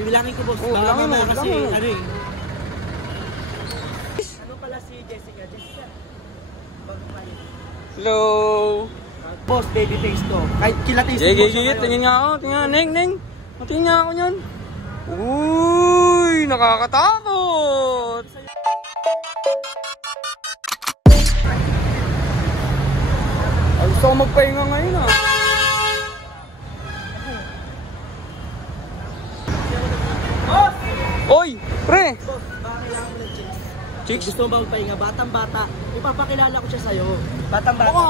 Bibilangin ko, boss. Bilangin mo, kasi, bilangin mo. ano eh. Ano pala si Jessica? Jessica. Hello. Boss, baby face to. Kahit kilatisin Sige, mo siya sige, ngayon. tingin nga ako. Tingin, Neng. Tingin nga ako niyan. Uy, nakakatakot. Ay, gusto ko magpahinga ngayon ah. Oy, pre! Boss, baka kailangan mo ng chicks. Chicks? Gusto mo ba magpahinga? Batang-bata. Ipapakilala ko siya sa'yo. Batang-bata. Baka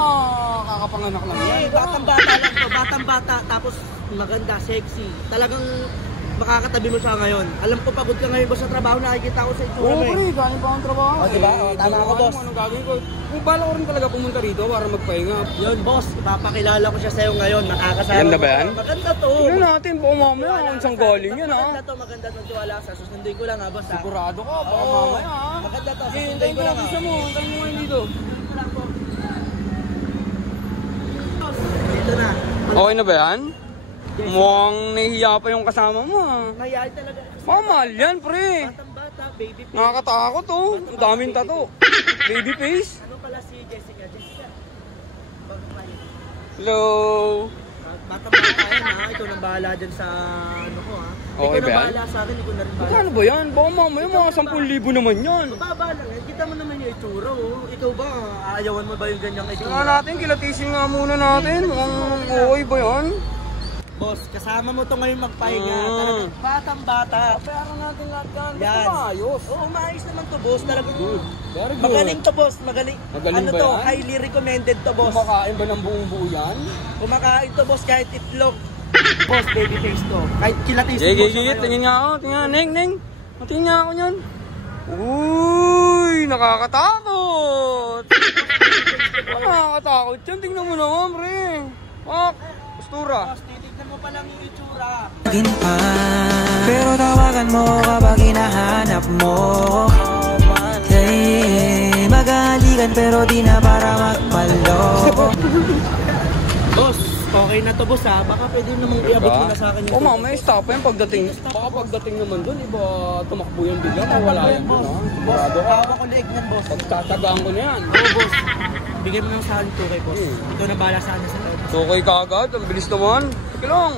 kakapanganak lang yan. Batang-bata lang to. Batang-bata. Tapos maganda, sexy. Talagang makakatabi mo siya ngayon. Alam ko pagod ka ngayon, boss, sa trabaho. Nakikita ko sa itsura Oo, mo pre, galing pa akong trabaho. O, diba? O, tama ako, boss. Anong gagawin ko? Kung bala ko rin talaga pumunta rito para magpahinga. Yun, boss. Ipapakilala ko siya sa'yo ngayon. Makakasama. Maganda ba yan? Maganda to. Tingnan natin, baka mamaya ang isang galing yan ha. Maganda to, maganda to. Tiwala sa susunduin ko lang ha, boss ha. Sigurado ka, baka Oo. mamaya ha. Maganda to. Sige, Susunduin hintayin ko ko lang lang ha. isa mo. Hintayin mo ngayon dito. Dito na. Okay na ba yan? Mukhang nahihiya pa yung kasama mo ha. Mayayari talaga. Baka mahal yan, pre. Batang-bata, baby face. Nakakatakot oh. Ang daming tato. Baby face. Ano pala si Jessica? Jessica. Hello. Batang-bata yan ha. Ikaw nang bahala dyan sa ano ko ha. Okay Ikaw ba nang yan? bahala sa akin, ikaw na rin bahala. Ano ba yan? Baka mamaya mga 10,000 naman yan. Mababa lang yan. Kita mo naman yung itsura oh. Ikaw ba, aayawan mo ba yung ganyang Tingnan itsura? natin, kilatisin nga muna natin. Mukhang okay ba yan? Boss, kasama mo to ngayon magpahinga. Talagang batang-bata. Pero natin lahat yan. Yan. Ayos. Oo, maayos naman to boss. Talagang Good. Very good. magaling to boss. Magaling. Magaling Ano ba to? yan? Highly recommended to boss. Kumakain ba ng buong buo yan? Kumakain to boss kahit itlog. Boss, baby face to. Kahit kilatisin Sige, mo siya sige, ngayon. tingin nga ako. Tingin, Neng. Tingin nga ako niyan. Uy, nakakatakot. Nakakatakot yan. Tingnan mo naman, pre. Postura. Boss, titignan mo pa lang yung itsura. Pero tawagan mo kapag hinahanap mo. Hey, magalikan pero di na para magpaloko. Boss, okay na to boss ha. Baka pwede namang iabot mo na sa akin yung O mamaya, stop yan pagdating. Baka pagdating naman dun, iba tumakbo yan bigla. Mawala yan dun, ha? Sigurado ka. Tawa ko leeg nan boss. Pagtatagaan ko na yan. Oo boss. Bigyan mo ng sa akin 2K boss. Ikaw na bahala sa akin sa loob. So, okay ka agad. Ang bilis naman. Sige lang.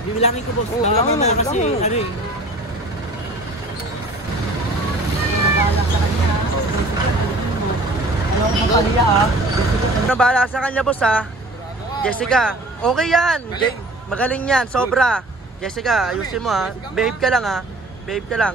Bibilangin ko boss. Oo, bilangin mo, Kasi bilangin mo. ano eh. Bahala sa kanya ha. Ano ang kanya ha? Ano bahala sa kanya boss ha? Jessica, okay yan. Magaling yan, sobra. Jessica, ayusin mo ha. Behave ka lang ha. Behave ka lang.